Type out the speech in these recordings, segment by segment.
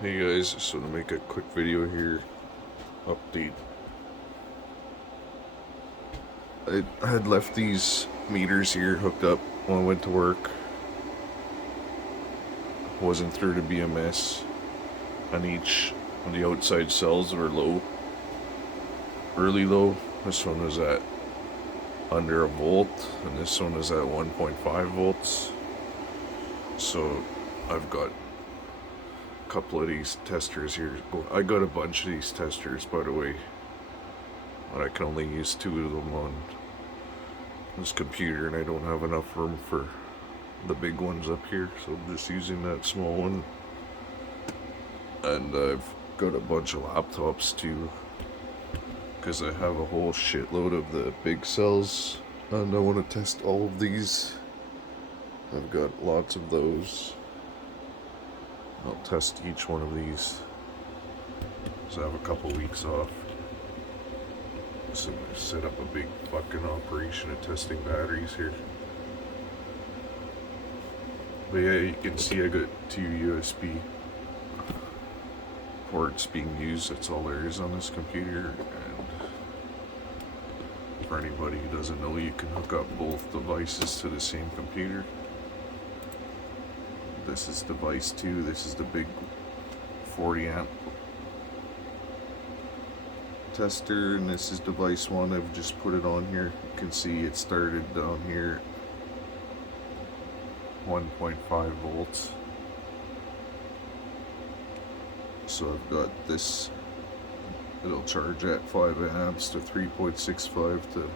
Hey guys, just want to make a quick video here. Update. I had left these meters here hooked up when I went to work. Wasn't through to BMS. On the outside cells were low. Really low. This one was at under a volt, and this one is at 1.5 volts. So I've got a couple of these testers here. I got a bunch of these testers, by the way, but I can only use 2 of them on this computer, and I don't have enough room for the big ones up here, so I'm just using that small one. And I've got a bunch of laptops too, because I have a whole shitload of the big cells, and I want to test all of these. I've got lots of those. I'll test each one of these. So I have a couple weeks off. So I set up a big fucking operation of testing batteries here. But yeah, you can see I got 2 USB ports being used. That's all there is on this computer. And for anybody who doesn't know, you can hook up both devices to the same computer. This is device 2. This is the big 40 amp tester, and this is device 1. I've just put it on here. You can see it started down here 1.5 volts. So I've got this, it'll charge at 5 amps to 3.65 to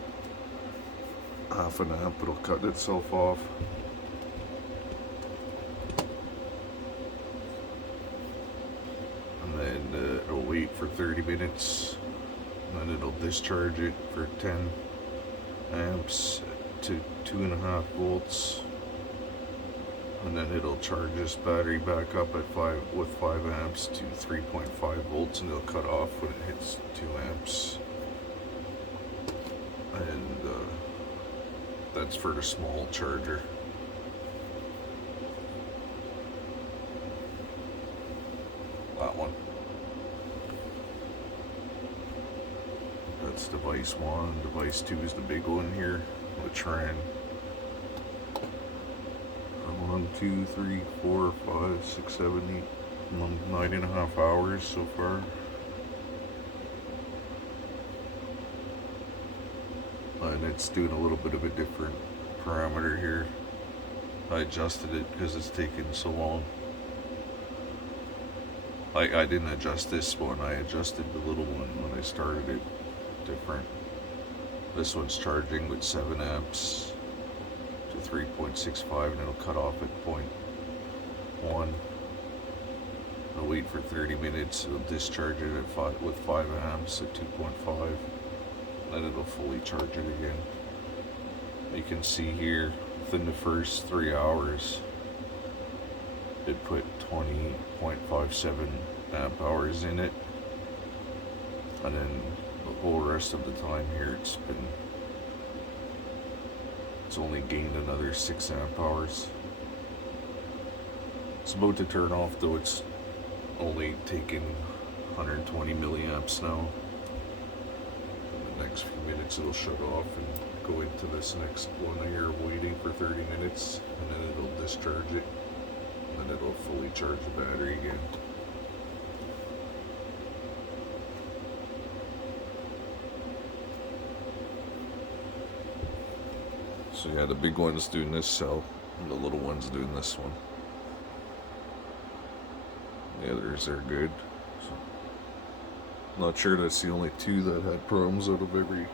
half an amp. It'll cut itself off. And then it'll wait for 30 minutes. And then it'll discharge it for 10 amps to 2.5 volts. And then it'll charge this battery back up at 5 amps to 3.5 volts, and it'll cut off when it hits 2 amps. And that's for the small charger. That one. That's device 1. Device 2 is the big one here, which ran 1, 2, 3, 4, 5, 6, 7, 8, 9.5 hours so far. And it's doing a little bit of a different parameter here. I adjusted it because it's taking so long. I didn't adjust this one, I adjusted the little one when I started it different. This one's charging with 7 amps to 3.65, and it'll cut off at 0.1. I'll wait for 30 minutes, it'll discharge it at with 5 amps at 2.5, then it'll fully charge it again. You can see here, within the first 3 hours, it put 20.57 amp hours in it, and then the whole rest of the time here it's only gained another 6 amp hours. It's about to turn off though. It's only taking 120 milliamps now. In the next few minutes it'll shut off and go into this next one here, waiting for 30 minutes, and then it'll discharge it, and then it'll fully charge the battery again. So yeah, the big one's doing this cell, and the little one's doing this one. The others are good. So, not sure that's the only 2 that had problems out of every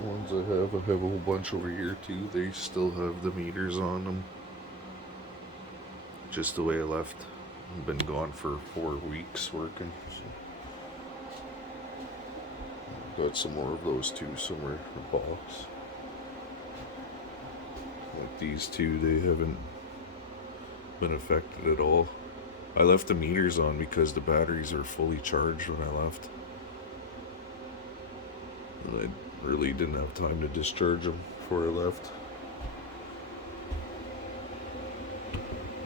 ones I have. I have a whole bunch over here too. They still have the meters on them. Just the way I left. I've been gone for 4 weeks working. So. Got some more of those too somewhere in the box. Like these 2, they haven't been affected at all. I left the meters on because the batteries are fully charged when I left. And I really didn't have time to discharge them before I left.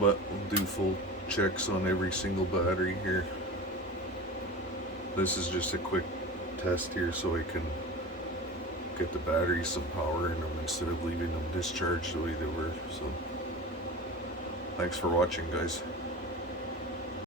But we'll do full checks on every single battery here. This is just a quick test here so I can get the batteries some power in them instead of leaving them discharged the way they were. So thanks for watching, guys.